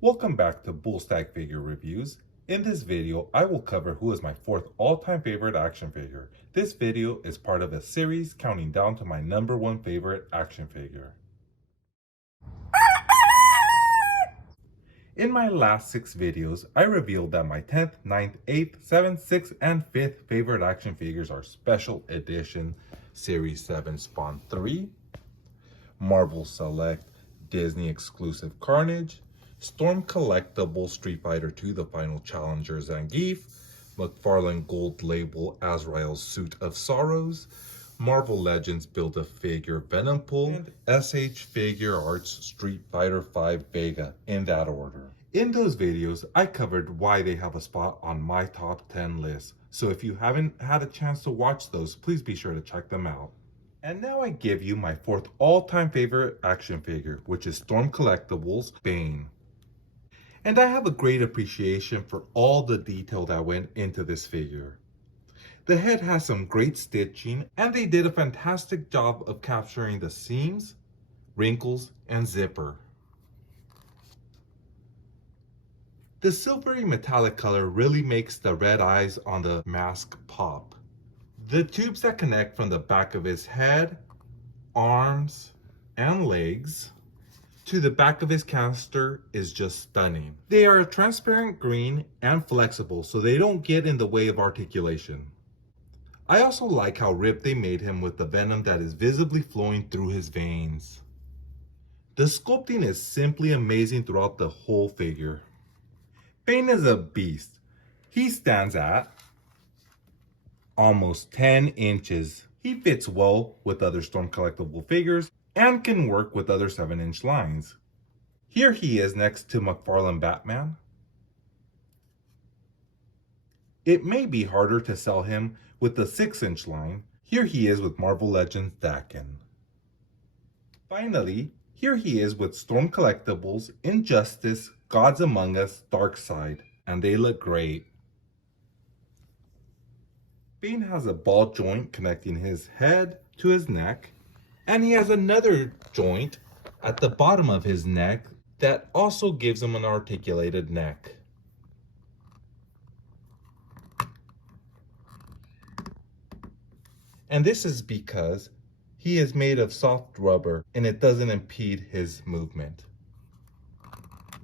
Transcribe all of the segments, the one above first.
Welcome back to Stag Figure Reviews. In this video, I will cover who is my fourth all-time favorite action figure. This video is part of a series counting down to my number one favorite action figure. In my last 6 videos, I revealed that my 10th, 9th, 8th, 7th, 6th, and 5th favorite action figures are Special Edition Series 7 Spawn 3, Marvel Select Disney Exclusive Carnage, Storm Collectible Street Fighter 2 The Final Challenger Zangief, McFarlane Gold Label Azrael's Suit of Sorrows, Marvel Legends Build-A-Figure Venom Pool, and SH Figure Arts Street Fighter 5 Vega, in that order. In those videos, I covered why they have a spot on my top 10 list, so if you haven't had a chance to watch those, please be sure to check them out. And now I give you my fourth all-time favorite action figure, which is Storm Collectibles Bane. And I have a great appreciation for all the detail that went into this figure. The head has some great stitching, and they did a fantastic job of capturing the seams, wrinkles, and zipper. The silvery metallic color really makes the red eyes on the mask pop. The tubes that connect from the back of his head, arms, and legs to the back of his canister is just stunning. They are transparent green and flexible, so they don't get in the way of articulation. I also like how ripped they made him with the venom that is visibly flowing through his veins. The sculpting is simply amazing throughout the whole figure. Bane is a beast. He stands at almost 10 inches. He fits well with other Storm Collectible figures and can work with other 7-inch lines. Here he is next to McFarlane Batman. It may be harder to sell him with the 6-inch line. Here he is with Marvel Legends Daken. Finally, here he is with Storm Collectibles, Injustice, Gods Among Us, Darkseid, and they look great. Bane has a ball joint connecting his head to his neck, and he has another joint at the bottom of his neck that also gives him an articulated neck. And this is because he is made of soft rubber and it doesn't impede his movement.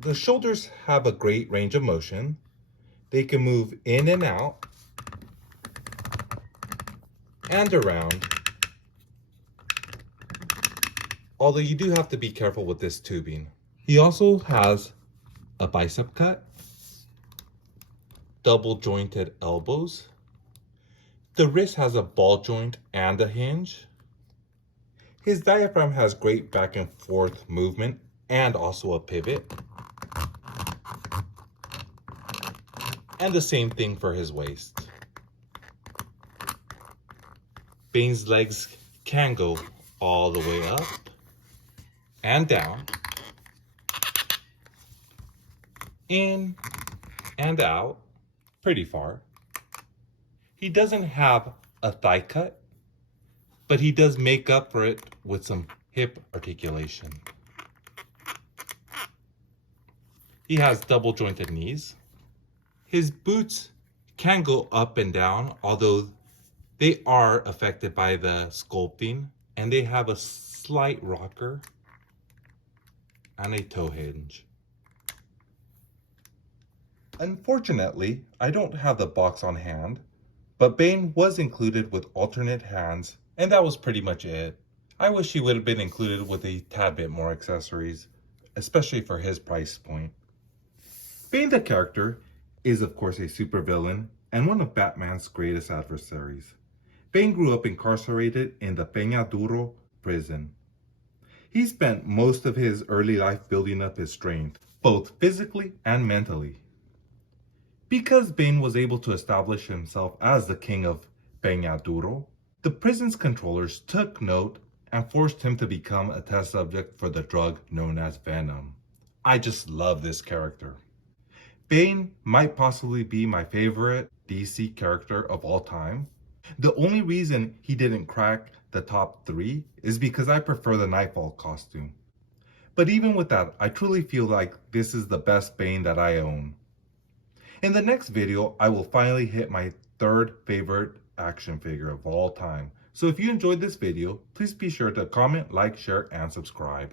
The shoulders have a great range of motion. They can move in and out and around. Although you do have to be careful with this tubing. He also has a bicep cut, double jointed elbows. The wrist has a ball joint and a hinge. His diaphragm has great back and forth movement and also a pivot. And the same thing for his waist. Bane's legs can go all the way up and down, in and out, pretty far. He doesn't have a thigh cut, but he does make up for it with some hip articulation. He has double jointed knees. His boots can go up and down, although they are affected by the sculpting, and they have a slight rocker and a toe hinge. Unfortunately, I don't have the box on hand, but Bane was included with alternate hands, and that was pretty much it. I wish he would have been included with a tad bit more accessories, especially for his price point. Bane the character is of course a supervillain and one of Batman's greatest adversaries. Bane grew up incarcerated in the Peña Duro prison. He spent most of his early life building up his strength, both physically and mentally. Because Bane was able to establish himself as the king of Peña Duro, the prison's controllers took note and forced him to become a test subject for the drug known as Venom. I just love this character. Bane might possibly be my favorite DC character of all time. The only reason he didn't crack the top 3 is because I prefer the Nightfall costume. But even with that, I truly feel like this is the best Bane that I own. In the next video, I will finally hit my third favorite action figure of all time. So if you enjoyed this video, please be sure to comment, like, share, and subscribe.